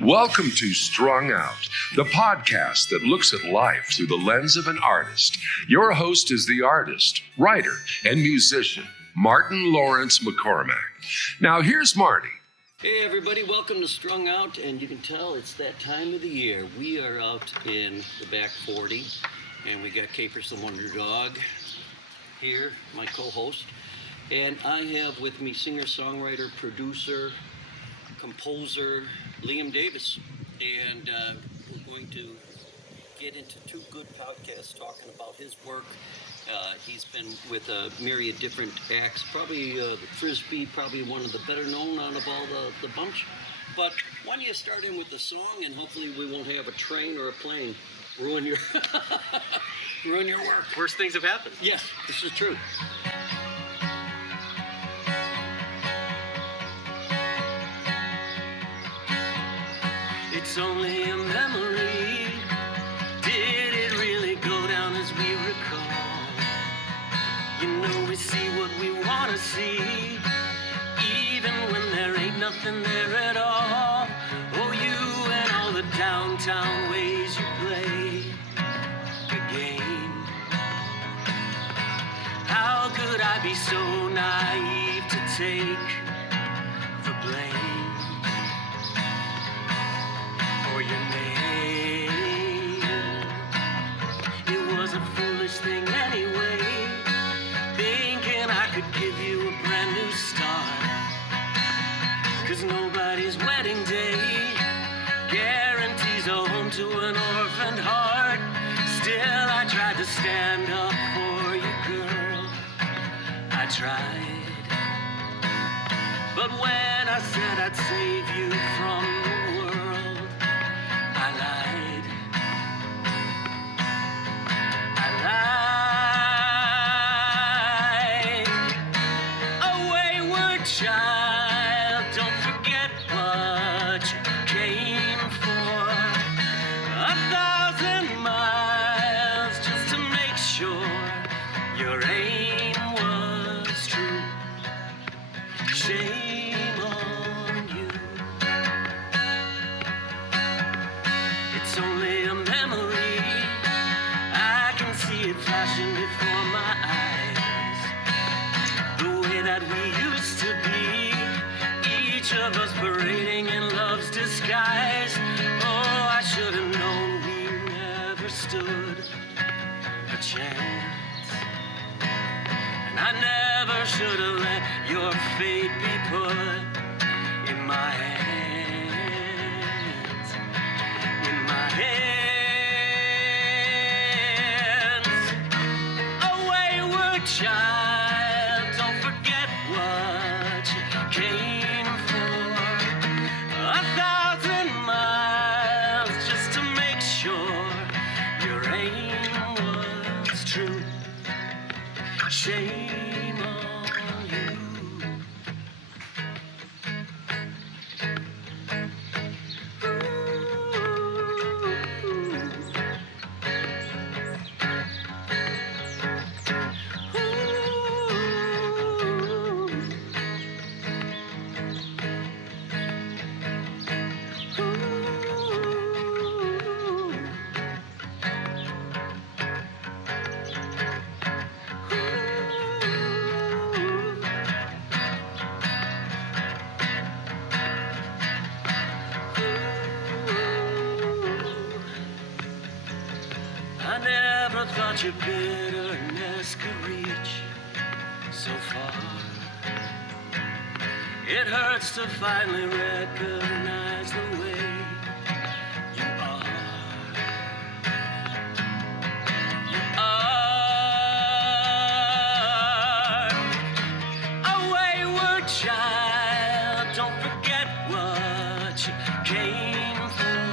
Welcome to Strung Out, the podcast that looks at life through the lens of an artist. Your host is the artist, writer, and musician, Martin Lawrence McCormack. Now, here's Marty. Hey everybody, welcome to Strung Out, and you can tell it's that time of the year. We are out in the back 40, and we got Capers the Wonder Dog here, my co-host, and I have with me singer-songwriter, producer, composer, Liam Davis, and we're going to get into two good podcasts talking about his work. He's been with a myriad different acts, probably the Frisbee, probably one of the better known out of all the bunch. But why don't you start in with the song, and hopefully we won't have a train or a plane ruin your ruin your work. Worst things have happened. Yes, this is true. It's only a memory. Did it really go down as we recall? You know we see what we want to see, even when there ain't nothing there at all. Oh, you and all the downtown ways you play the game. How could I be so naive to take the blame for your name? It was a foolish thing anyway, thinking I could give you a brand new start. 'Cause nobody's wedding day guarantees a home to an orphaned heart. Still I tried to stand up for you, girl, I tried. But when I said I'd save you from the world, I lied. A wayward child, don't forget what you came for. 1,000 miles just to make sure your aim was true. Shame on you. It's only a memory. I can see it flashing before my eyes. The way that we used to be, each of us parading in love's disguise. Oh, I should have known we never stood a chance. And I never should have let your fate be put in my hands. In my hands. A wayward child, don't forget what you came for. 1,000 miles just to make sure your aim was true. Shame on you. I never thought your bitterness could reach so far. It hurts to finally recognize the way you are. You are a wayward child. Don't forget what you came for.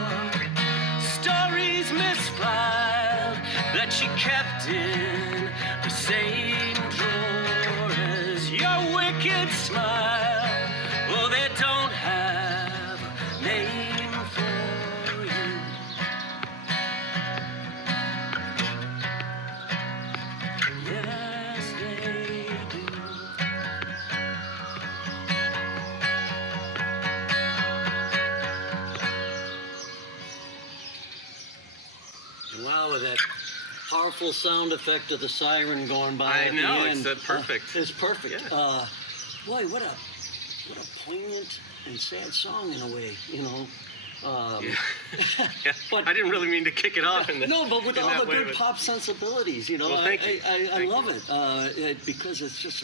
Stories misfiled that she kept in the same drawer as your wicked smile. Oh, they don't have a name for you. Yes, they do. powerful sound effect of the siren going by. I at know, the end. it's perfect. It's perfect. Yeah. Boy, what a poignant and sad song in a way, you know. Yeah. But I didn't really mean to kick it off. no, but with in all that the way, good but- pop sensibilities, you know, Well, thank you. I Thank love you. it because it's just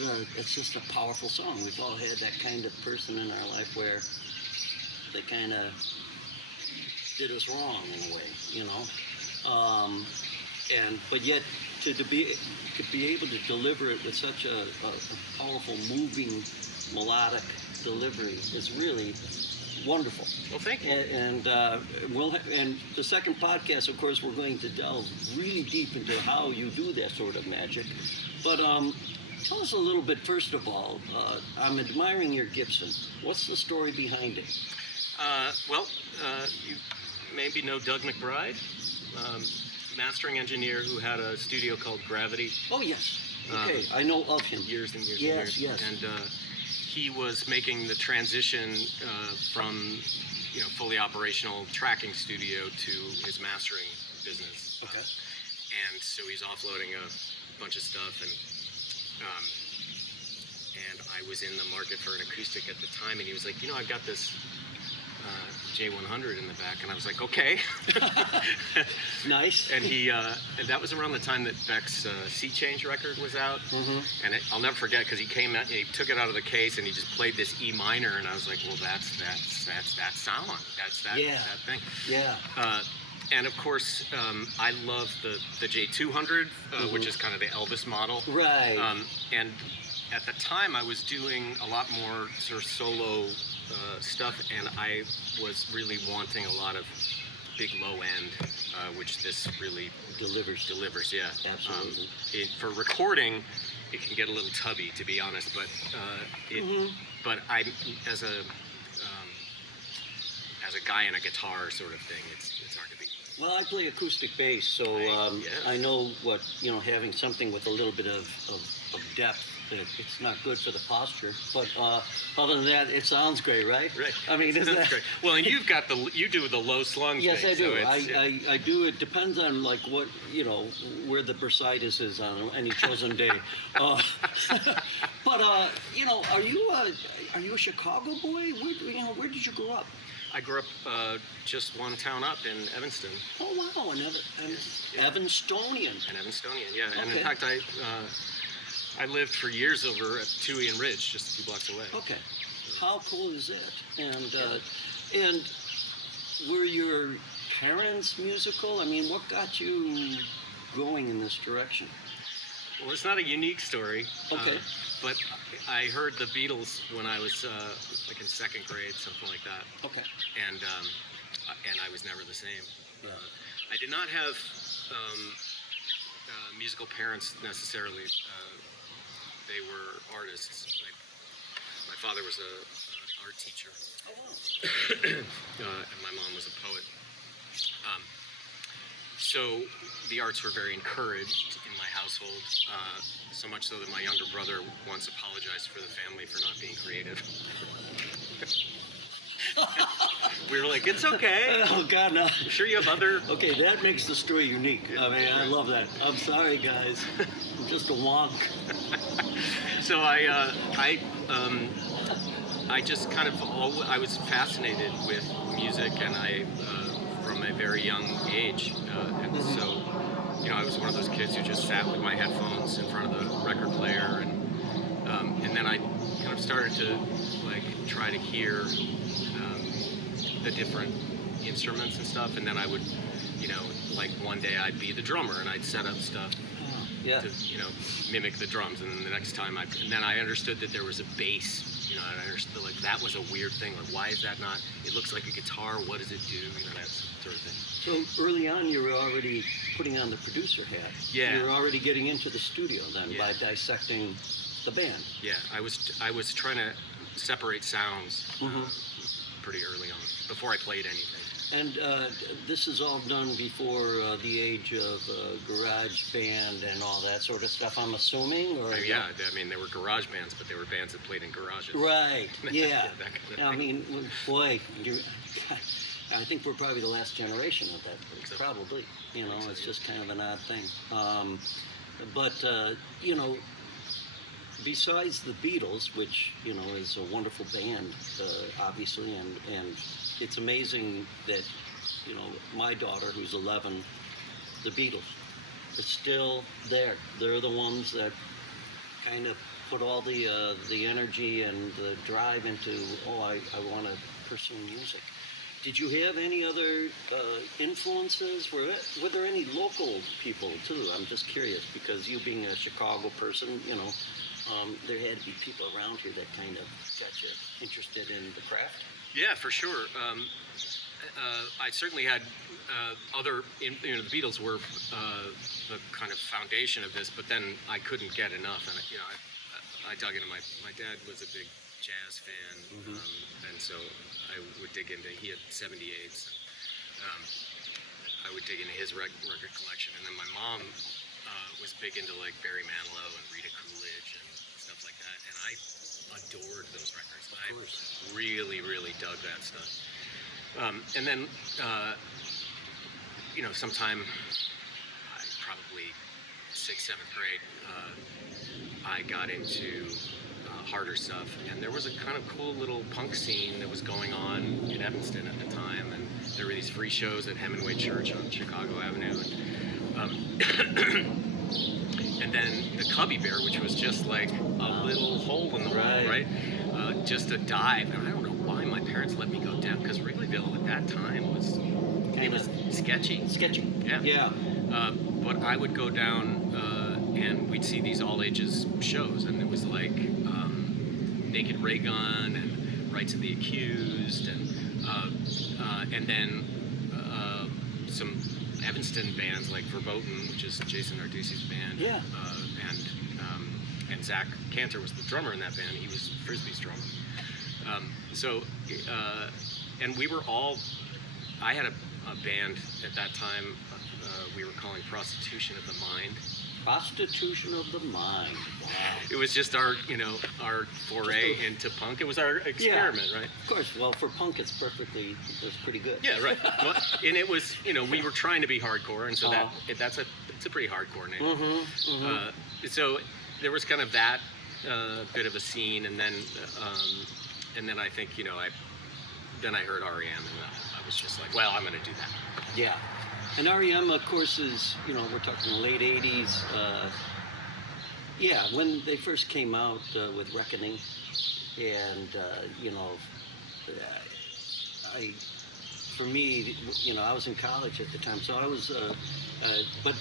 a powerful song. We've all had that kind of person in our life where they kind of did us wrong in a way, you know, but yet to be able to deliver it with such a powerful, moving, melodic delivery is really wonderful. Well, thank you. And and the second podcast, of course, we're going to delve really deep into how you do that sort of magic. But tell us a little bit, first of all. I'm admiring your Gibson. What's the story behind it? You maybe know Doug McBride, mastering engineer who had a studio called Gravity. Oh, yes. Okay, I know of him. Years and years Yes, and years. yes. And he was making the transition from, fully operational tracking studio to his mastering business. Okay. And so he's offloading a bunch of stuff, and I was in the market for an acoustic at the time, and he was like, I've got this J100 in the back, and I was like, okay. Nice. And and that was around the time that Beck's Sea Change record was out. Mm-hmm. And I'll never forget, because he came out, he took it out of the case, and he just played this E minor, and I was like, well, that's that sound, that's that thing. Yeah. And of course, I love the J200, which is kind of the Elvis model. Right. And at the time, I was doing a lot more sort of solo stuff, and I was really wanting a lot of big low end, which this really delivers. Yeah, Absolutely. For recording, it can get a little tubby, to be honest, but but I as a guy in a guitar sort of thing, it's hard to beat. Well, I play acoustic bass, so Yes. I know what, having something with a little bit of depth, it's not good for the posture. But other than that, it sounds great, right? Right. I mean, isn't That's that... great. Well, and you do the low slung Yes, thing. I do. So it's, I do. It depends on like what, where the Bursitis is on any chosen day. But are you a Chicago boy? Where did you grow up? I grew up just one town up in Evanston. Oh wow, Evanstonian. An Evanstonian, yeah. And Okay. in fact, I lived for years over at Toohey and Ridge, just a few blocks away. Okay. How cool is that? And were your parents musical? I mean, what got you going in this direction? Well, it's not a unique story. Okay. But I heard the Beatles when I was like in second grade, something like that. Okay. And I was never the same. Yeah. I did not have musical parents necessarily. They were artists. My father was an art teacher, Oh wow. and my mom was a poet. So the arts were very encouraged in my household, so much so that my younger brother once apologized for the family for not being creative. We were like, it's okay. Oh God, no. I'm sure you have other... Okay, that makes the story unique. I mean, I love that. I'm sorry, guys. I'm just a wonk. So I just kind of I was fascinated with music, and from a very young age, and so I was one of those kids who just sat with my headphones in front of the record player, and then I kind of started to try to hear the different instruments and stuff, and then I would one day I'd be the drummer and I'd set up stuff Yeah. to mimic the drums, and then the next time and then I understood that there was a bass, and I understood that was a weird thing, why is that not, it looks like a guitar, what does it do, that sort of thing. So early on, you were already putting on the producer hat. Yeah. You were already getting into the studio then Yeah. by dissecting the band. Yeah, I was trying to separate sounds Mhm. pretty early on, before I played anything. And this is all done before the age of garage band and all that sort of stuff, I'm assuming? Or Yeah, I mean, there were garage bands, but they were bands that played in garages. Right, yeah. That kind of I thing. mean, boy, I think we're probably the last generation of that. So. Probably, you know, So, it's yeah. just kind of an odd thing. But you know, besides the Beatles, which you know is a wonderful band, obviously, and it's amazing that you know my daughter, who's 11, the Beatles, is still there. They're the ones that kind of put all the energy and the drive into, I want to pursue music. Did you have any other influences? Were there any local people too? I'm just curious because you being a Chicago person, you know, there had to be people around here that kind of got you interested in the craft. Yeah, for sure. I certainly had other, you know, the Beatles were the kind of foundation of this, but then I couldn't get enough, and you know, I dug into my dad was a big jazz fan, and so I would dig into. He had 78s. I would dig into his record collection, and then my mom was big into like Barry Manilow and Rita Coolidge and stuff like that, and I adored those records. I really, really dug that stuff. And then, you know, sometime, probably 6th, 7th grade, I got into harder stuff, and there was a kind of cool little punk scene that was going on in Evanston at the time, and there were these free shows at Hemingway Church on Chicago Avenue, and then the Cubby Bear, which was just like a little hole in the wall, right? Just a dive, and I don't know why my parents let me go down, because Wrigleyville at that time was sketchy. Sketchy. Yeah. Yeah. But I would go down and we'd see these all ages shows, and it was like Naked Ray Gun and Rights of the Accused, and then some Evanston bands like Verboten, which is Jason Narducci's band. Yeah. And Zach Cantor was the drummer in that band. He was Frisbee's drummer. And we were all. I had a band at that time. We were calling Prostitution of the Mind. Prostitution of the Mind. Wow. It was just our foray into punk. It was our experiment, right? Of course. Well, for punk, it's pretty good. Yeah, right. Well, and it was, you know, we were trying to be hardcore, and so it's a pretty hardcore name. So there was kind of that bit of a scene, and then I think, you know, I heard REM, and I was just like, well, I'm going to do that. Yeah. And REM, of course, is, you know, we're talking late 80s. Yeah, when they first came out with Reckoning, and, you know, for me, you know, I was in college at the time, so I was, but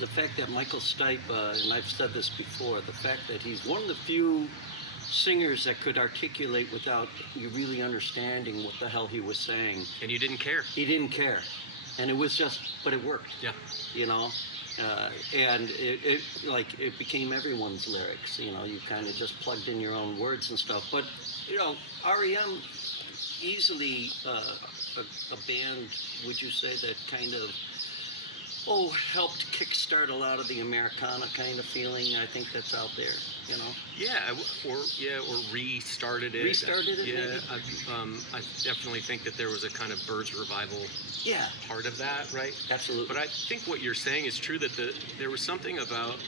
the fact that Michael Stipe, and I've said this before, the fact that he's one of the few singers that could articulate without you really understanding what the hell he was saying. And you didn't care. He didn't care. And it was just, but it worked. Yeah. You know? And it became everyone's lyrics. You know, you kind of just plugged in your own words and stuff. But, you know, REM, easily a band, would you say, that kind of, helped kickstart a lot of the Americana kind of feeling, I think, that's out there, you know? Yeah, or restarted it. Restarted it, yeah, maybe? I definitely think that there was a kind of Byrds revival part of that, right? Absolutely. But I think what you're saying is true, that there was something about,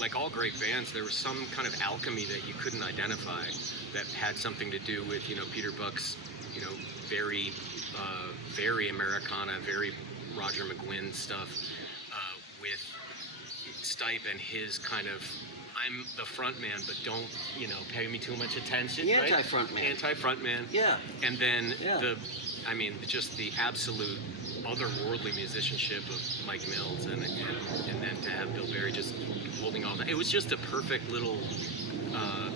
like all great bands, there was some kind of alchemy that you couldn't identify that had something to do with, you know, Peter Buck's, you know, very Americana, very Roger McGuinn stuff, with Stipe and his kind of, I'm the front man, but don't, you know, pay me too much attention. The right? anti-front man. Anti-front man. Yeah. And then just the absolute otherworldly musicianship of Mike Mills, and then to have Bill Berry just holding all that. It was just a perfect little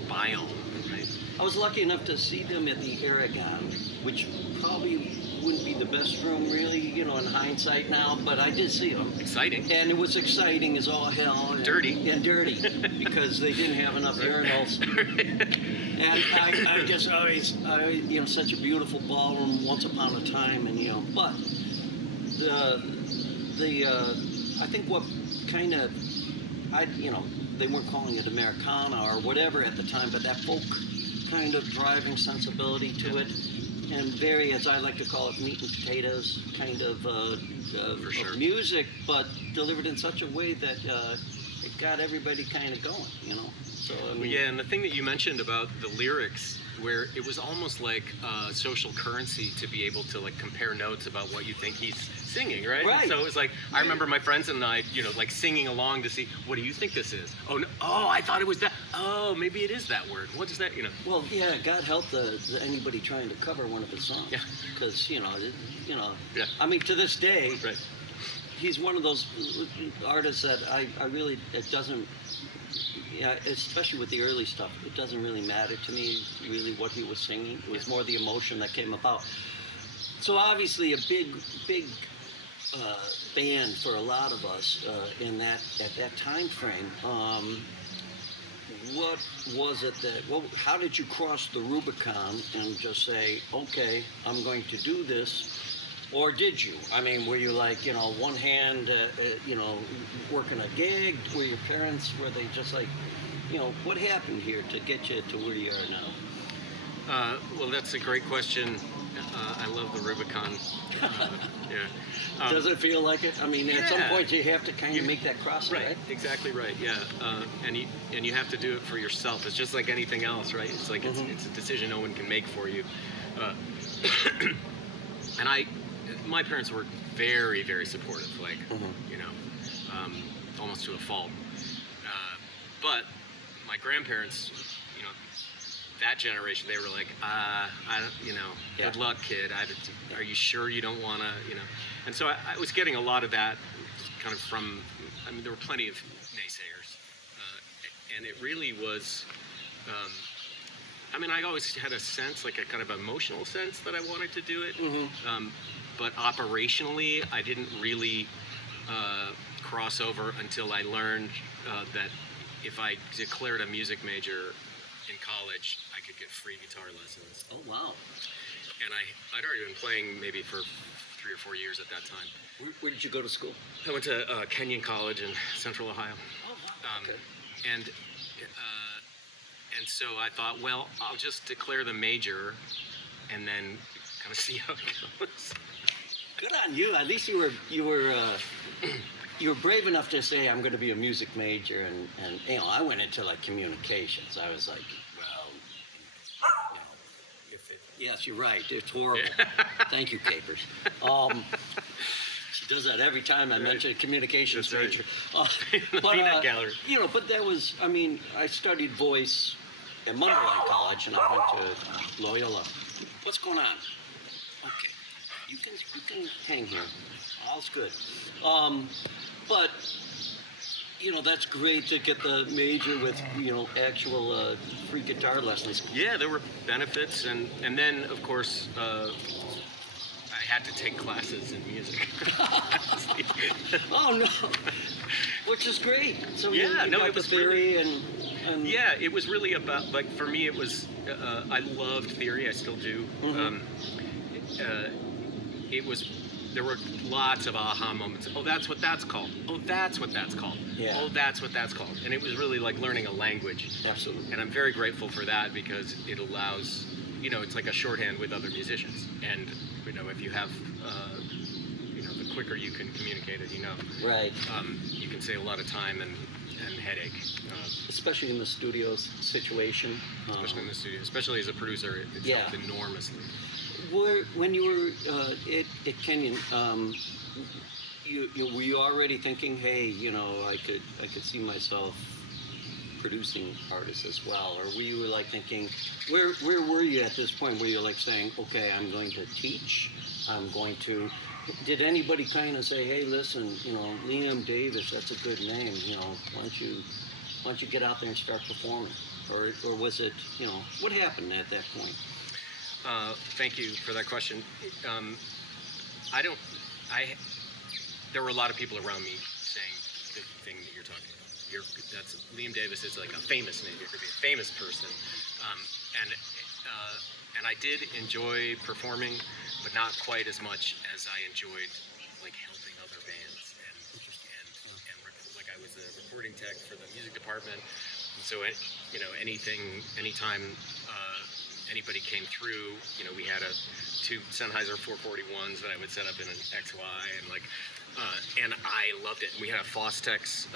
biome, right? I was lucky enough to see them at the Aragon, which probably wouldn't be the best room, really, you know, in hindsight now, but I did see them. Exciting. And it was exciting as all hell. And dirty. And dirty, because they didn't have enough urinals. And I just always, you know, such a beautiful ballroom once upon a time, and, you know, but I think what kind of, you know, they weren't calling it Americana or whatever at the time, but that folk kind of driving sensibility to it and very, as I like to call it, meat and potatoes kind of, For sure. of music, but delivered in such a way that it got everybody kind of going, you know. So I mean, Yeah, and the thing that you mentioned about the lyrics, where it was almost like social currency to be able to like compare notes about what you think he's singing, right? Right. So it was like, I remember my friends and I, like singing along to see, what do you think this is? Oh, no, oh, I thought it was that. Oh, maybe it is that word. What is that? Well, yeah, God help anybody trying to cover one of his songs. Yeah. Because Yeah. I mean, to this day, Right. he's one of those artists that I really, it doesn't, yeah, especially with the early stuff, it doesn't really matter to me really what he was singing. It was more the emotion that came about. So obviously a big band for a lot of us at that time frame. What was it how did you cross the Rubicon and just say, okay, I'm going to do this? Or did you? I mean, were you like, one hand, working a gig? Were your parents, were they just like, what happened here to get you to where you are now? Well, that's a great question. I love the Rubicon. Yeah. Does it feel like it? I mean, at some Yeah. point you have to kind of make that crossing, right? Exactly right. Yeah, and you have to do it for yourself. It's just like anything else, right? It's like it's a decision no one can make for you. And my parents were very, very supportive, like almost to a fault. But my grandparents, that generation, they were like, I don't, good luck, kid. Are you sure you don't want to, And so I was getting a lot of that kind of from, there were plenty of naysayers. And it really was, I always had a sense, like a kind of emotional sense that I wanted to do it. But operationally, I didn't really cross over until I learned that if I declared a music major in college, I could get free guitar lessons. Oh, wow. And I'd already been playing maybe for 3 or 4 years at that time. Where did you go to school? I went to Kenyon College in Central Ohio. Oh, wow. Okay. And so I thought, well, I'll just declare the major and then kind of see how it goes. Good on you. At least you were brave enough to say, I'm going to be a music major, and I went into like communications. I was like, well, yes, you're right. It's horrible. Thank you, Capers. She does that every time I mention a communications That's major. The peanut gallery. But that was, I studied voice at Mundelein College, and I went to Loyola. What's going on? Okay. You can hang here. All's good. But that's great to get the major with actual free guitar lessons. Yeah, there were benefits, and then of course I had to take classes in music. Oh no, which is great. So you it got the was theory really, and yeah, it was really about, like, for me it was I loved theory. I still do. There were lots of aha moments. Oh, that's what that's called. Oh, that's what that's called. Yeah. Oh, that's what that's called. And it was really like learning a language. Absolutely. And I'm very grateful for that, because it allows, it's like a shorthand with other musicians. And, if you have, the quicker you can communicate it, Right. You can save a lot of time and headache. Especially in the studios situation. Especially in the studio. Especially as a producer, it's helped enormously. When you were at Kenyon, were you already thinking, hey, I could see myself producing artists as well, or were you like thinking, where were you at this point? Were you like saying, okay, I'm going to teach, I'm going to? Did anybody kind of say, hey, listen, Liam Davis, that's a good name, why don't you get out there and start performing, or was it, what happened at that point? Thank you for that question. There were a lot of people around me saying the thing that you're talking about. Liam Davis is like a famous name. You're going to be a famous person. And I did enjoy performing, but not quite as much as I enjoyed like helping other bands. And like I was a recording tech for the music department. And so, anytime anybody came through, we had two Sennheiser 441s that I would set up in an XY, and I loved it. And we had a Fostex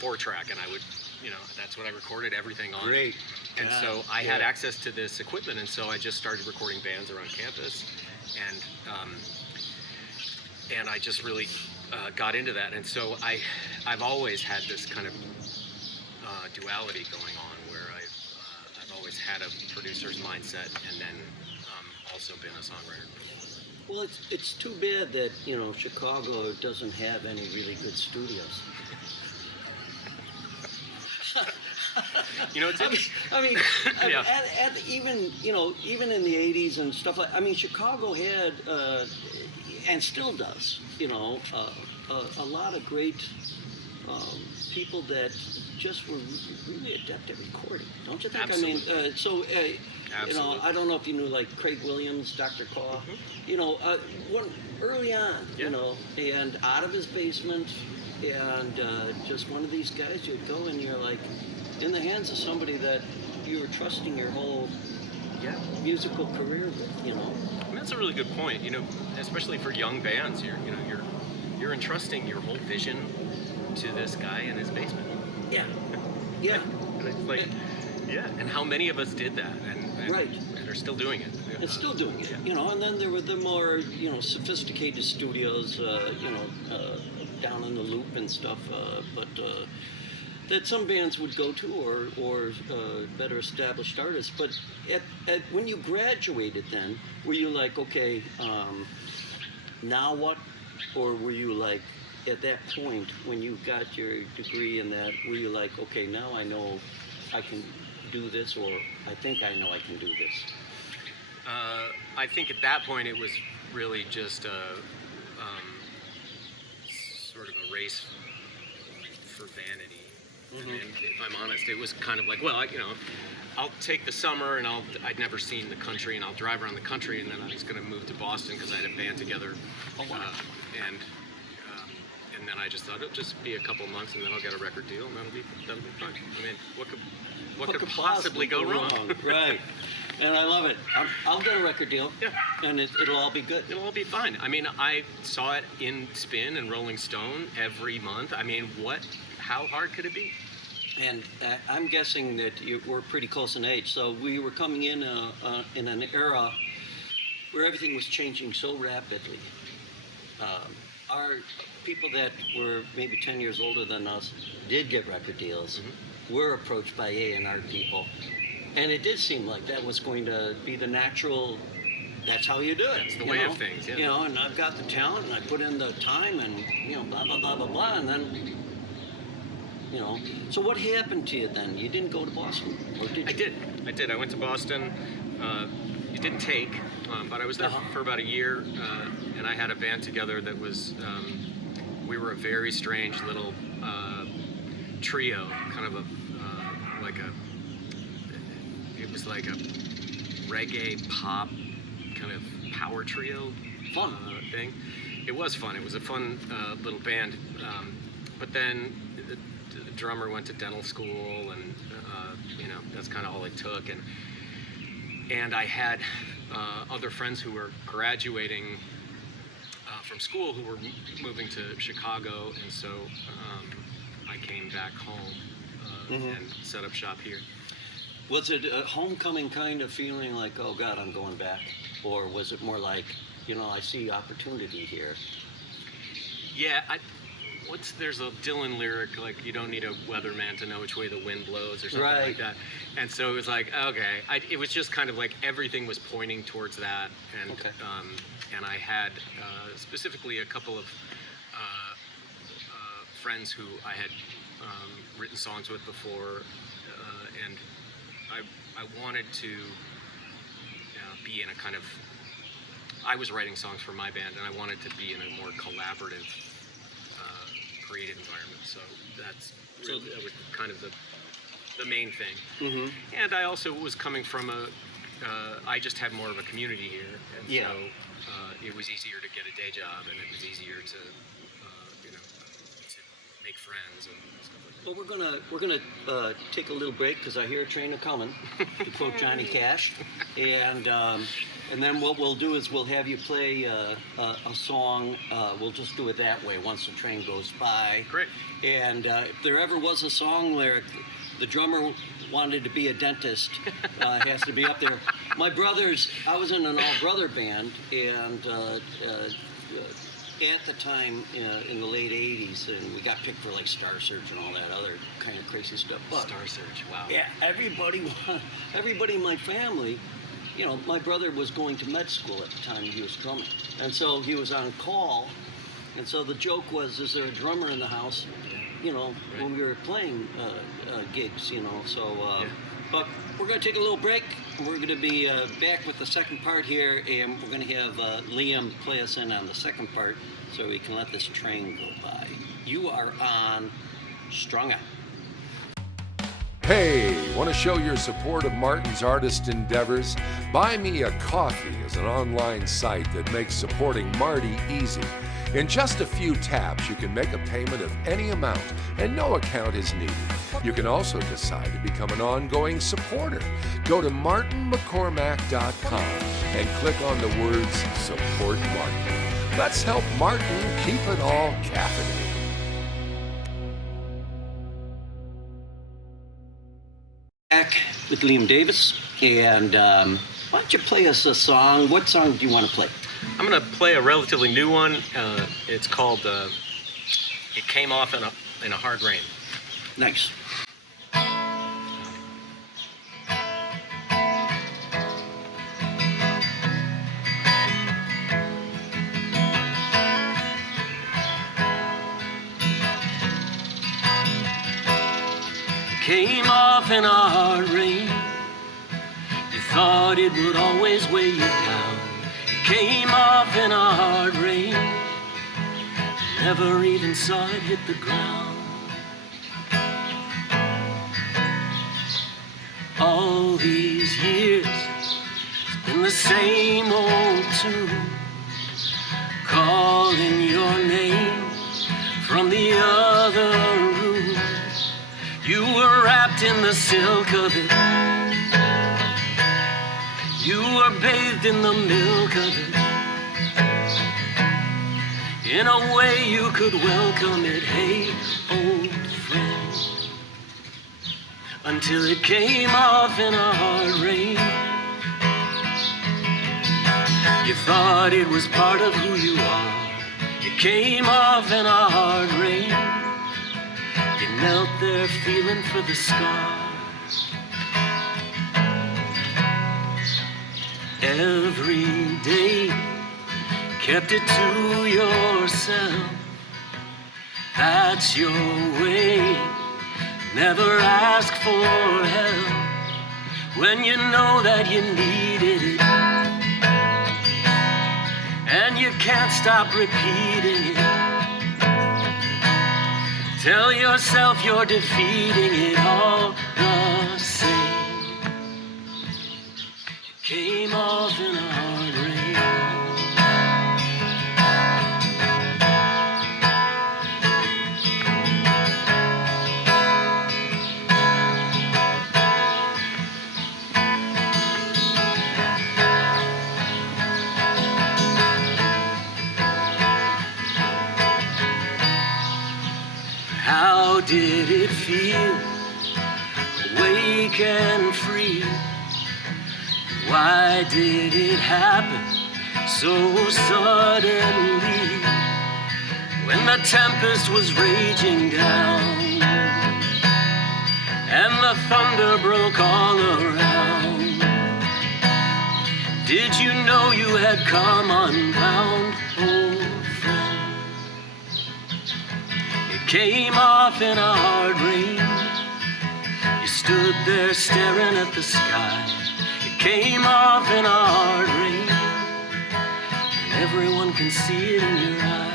4-track, and I would, that's what I recorded everything on. Great. And so I had access to this equipment, and so I just started recording bands around campus, and I just really got into that. And so I've always had this kind of duality going on, where I've always had a producer's mindset, and then also been a songwriter. Well, it's too bad that Chicago doesn't have any really good studios. It's I mean, yeah. even in the '80s and stuff like. I mean, Chicago had and still does, a lot of great people that just were really adept at recording, don't you think? Absolutely. I mean, Absolutely. I don't know if you knew like Craig Williams, Dr. Caw, early on, and out of his basement, and just one of these guys, you'd go and you're like in the hands of somebody that you were trusting your whole musical career with, I mean, that's a really good point. Especially for young bands, you're entrusting your whole vision to this guy in his basement. Yeah. Yeah. And it's like, and how many of us did that and Right. and are still doing it? And still doing it, Yeah. And then there were the more, sophisticated studios, down in the Loop and stuff, but that some bands would go to, or better established artists. But when you graduated, then were you like, okay, now what? Or were you like, at that point when you got your degree in that, were you like, okay, now I know I can do this, or I think I know I can do this? I think at that point it was really just sort of a race for vanity. Mm-hmm. And if I'm honest, it was kind of like, well, I'll take the summer, and I'd never seen the country, and I'll drive around the country, and then I was going to move to Boston because I had a band together. Oh, wow. And then I just thought it'll just be a couple months, and then I'll get a record deal, and that'll be fine. I mean, what could possibly go wrong? Right. And I love it. I'll get a record deal, and it'll all be good. It'll all be fine. I mean, I saw it in Spin and Rolling Stone every month. I mean, how hard could it be? And I'm guessing that we're pretty close in age, so we were coming in an era where everything was changing so rapidly. Our people that were maybe 10 years older than us did get record deals, were approached by A&R people, and it did seem like that was going to be the natural, that's how you do it. It's the way of things, yeah. And I've got the talent, and I put in the time, and, blah, blah, blah, blah, blah, and then, So what happened to you then? You didn't go to Boston, or did you? I did. I went to Boston. It didn't take, but I was there for about a year, and I had a band together that was, we were a very strange little trio, kind of it was like a reggae pop kind of power trio thing. It was fun. It was a fun little band, but then the drummer went to dental school, and that's kind of all it took. And I had other friends who were graduating from school who were moving to Chicago, and so I came back home and set up shop here. Was it a homecoming kind of feeling like, oh God, I'm going back? Or was it more like, I see opportunity here? Yeah, there's a Dylan lyric, like, you don't need a weatherman to know which way the wind blows, or something like that. And so it was like, okay, it was just kind of like everything was pointing towards that. And and I had specifically a couple of friends who I had written songs with before, and I wanted to be in a kind of, I was writing songs for my band, and I wanted to be in a more collaborative, creative environment. So that was kind of the main thing. And I also was coming from I just had more of a community here, and so it was easier to get a day job, and it was easier to make friends and stuff like that. Well, we're gonna take a little break because I hear a train a coming, to quote Johnny Cash, and then what we'll do is we'll have you play a song. We'll just do it that way once the train goes by. Great. And if there ever was a song lyric, the drummer wanted to be a dentist, has to be up there. My brothers, I was in an all-brother band, and at the time in the late 80s, and we got picked for like Star Search and all that other kind of crazy stuff. But Star Search, wow. yeah, everybody in my family, you know, my brother was going to med school at the time he was drumming. And so he was on call. And so the joke was, is there a drummer in the house? You know, Right. when we were playing gigs, you know. So, Yeah. but we're going to take a little break. We're going to be back with the second part here, and we're going to have Liam play us in on the second part so we can let this train go by. You are on Strung Out. Hey, want to show your support of Martin's artist endeavors? Buy Me a Coffee is an online site that makes supporting Marty easy. In just a few taps, you can make a payment of any amount, and no account is needed. You can also decide to become an ongoing supporter. Go to martinmccormack.com and click on the words Support Martin. Let's help Martin keep it all caffeinated. Back with Liam Davis, and why don't you play us a song? What song do you want to play? I'm going to play a relatively new one. It's called It Came Off in a Hard Rain. Nice. Came off in a hard rain. You thought it would always weigh you down. It came off in a hard rain. Never even saw it hit the ground. All these years, it's been the same old tune, calling your name from the other room. You were wrapped in the silk of it. You were bathed in the milk of it. In a way you could welcome it, hey, old friend. Until it came off in a hard rain. You thought it was part of who you are. It came off in a hard rain. You knelt there feeling for the scars. Every day kept it to yourself. That's your way. Never ask for help when you know that you needed it. And you can't stop repeating it. Tell yourself you're defeating it all the same. It came off in a hard rain. How did it feel, awake and free? Why did it happen so suddenly? When the tempest was raging down and the thunder broke all around, did you know you had come unbound, old friend? It came off in a hard rain. You stood there staring at the sky. It came off in a hard rain, and everyone can see it in your eyes.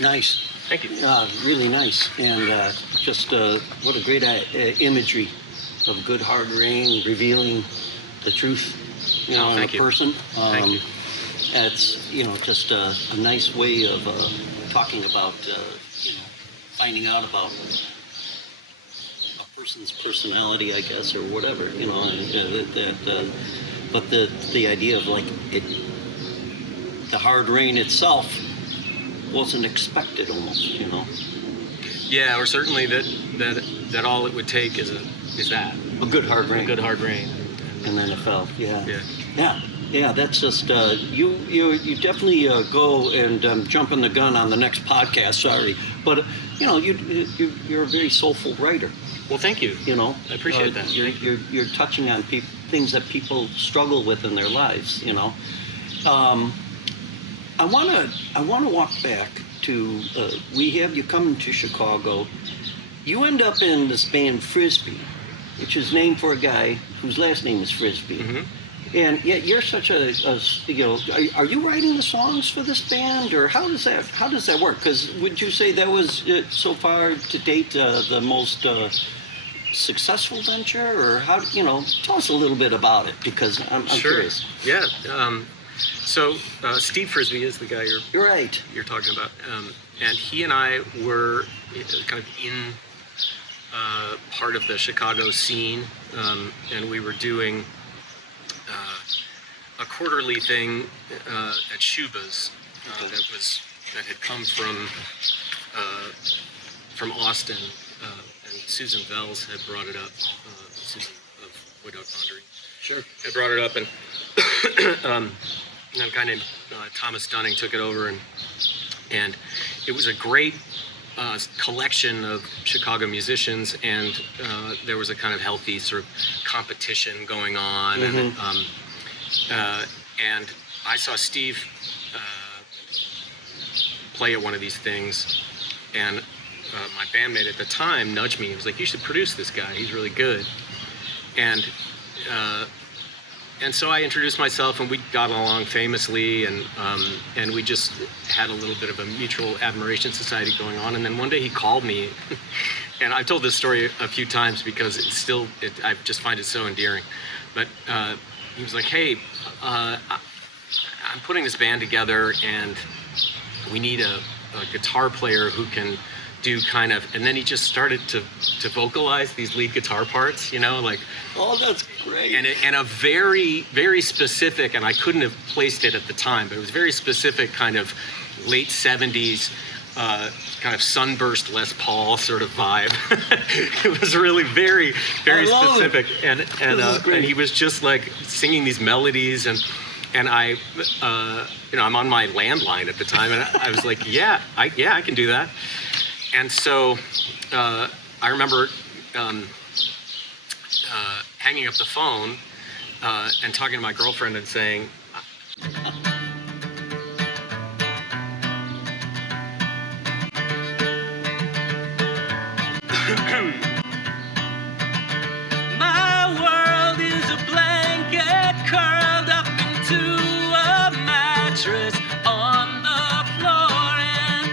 Nice. Thank you. Really nice, and just what a great imagery of good hard rain revealing the truth, in a person. Thank you. It's just a nice way of talking about finding out about a person's personality, I guess, or whatever, but the idea of the hard rain itself wasn't expected almost, Yeah, or certainly that all it would take is that. A good hard rain. A good hard rain. And then it fell, yeah. Yeah. Yeah, that's just, you definitely go and jumping the gun on the next podcast, sorry. But, you're a very soulful writer. Well, thank you. I appreciate that. You're touching on things that people struggle with in their lives, I want to walk back to, we have you coming to Chicago. You end up in this band Frisbee, which is named for a guy whose last name is Frisbee. Mm-hmm. And yet you're such are you writing the songs for this band, or how does that work? Because would you say that was so far to date the most successful venture, or how? Tell us a little bit about it, because I'm Sure. curious. Yeah. So Steve Frisbee is the guy You're right. you're talking about, and he and I were kind of in part of the Chicago scene, and we were doing a quarterly thing at Shuba's that had come from Austin, and Susan Vels had brought it up. Susan of Woodrow Pondering. Sure. Had brought it up, and a guy named Thomas Dunning took it over, and it was a great collection of Chicago musicians, and there was a kind of healthy sort of competition going on, and I saw Steve play at one of these things, and my bandmate at the time nudged me. He was like, "You should produce this guy. He's really good." And so I introduced myself, and we got along famously, and we just had a little bit of a mutual admiration society going on. And then one day he called me, and I've told this story a few times because I just find it so endearing. But he was like, "Hey, I'm putting this band together, and we need a guitar player who can do kind of," and then he just started to vocalize these lead guitar parts, Oh, that's great. and a very, very specific, and I couldn't have placed it at the time, but it was very specific kind of late 70s kind of sunburst Les Paul sort of vibe. It was really very, very specific, and he was just like singing these melodies, and I I'm on my landline at the time, and I was like, yeah, I can do that. And so I remember hanging up the phone and talking to my girlfriend and saying, My world is a blanket curled up into a mattress on the floor, and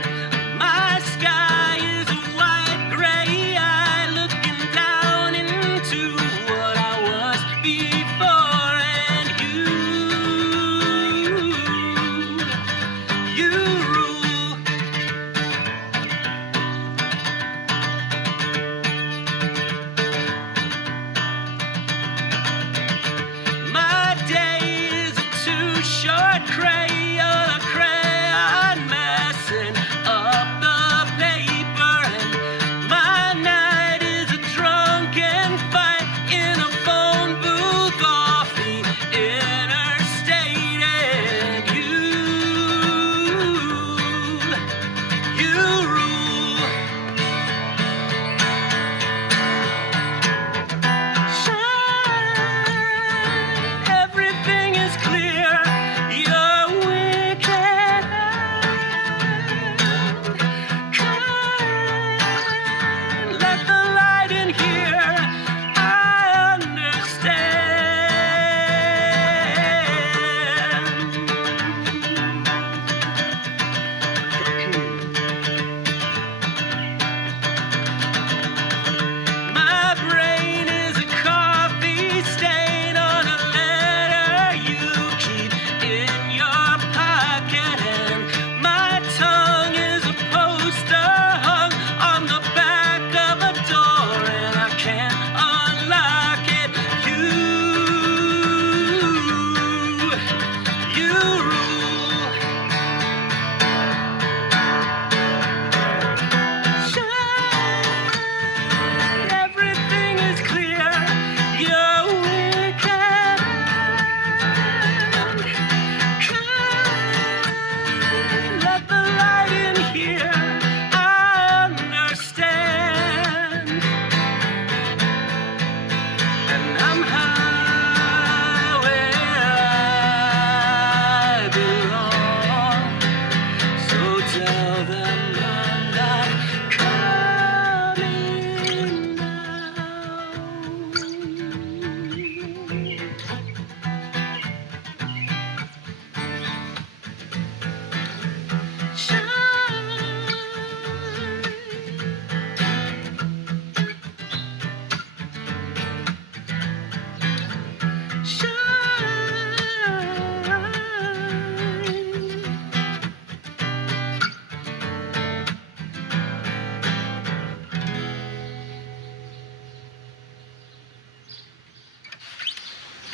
my sky is a white gray eye looking down into what I was before, and you rule.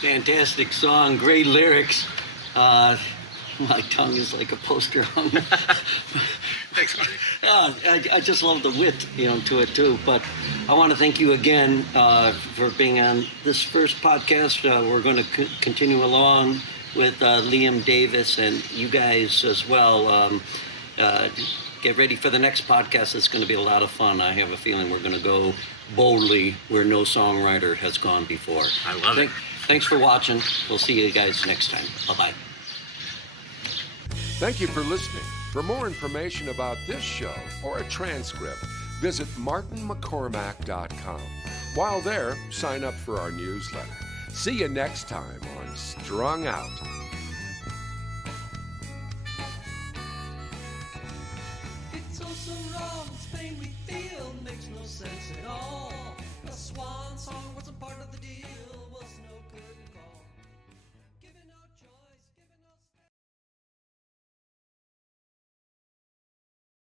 Fantastic song, great lyrics. My tongue is like a poster hung. Thanks, Marty. I just love the wit, to it too. But I want to thank you again for being on this first podcast. We're going to continue along with Liam Davis and you guys as well. Get ready for the next podcast. It's going to be a lot of fun. I have a feeling we're going to go boldly where no songwriter has gone before. I love it. Thanks for watching. We'll see you guys next time. Bye-bye. Thank you for listening. For more information about this show or a transcript, visit martinmccormack.com. While there, sign up for our newsletter. See you next time on Strung Out. It's all so wrong, this pain we feel makes no sense at all. A swan song was a part of the deal.